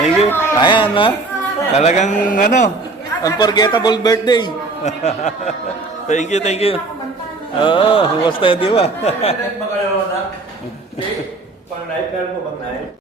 Thank you. Ayan, ha? Talagang, unforgettable birthday. Thank you, thank you. Oo, basta, di ba? Pang live, meron po bang live?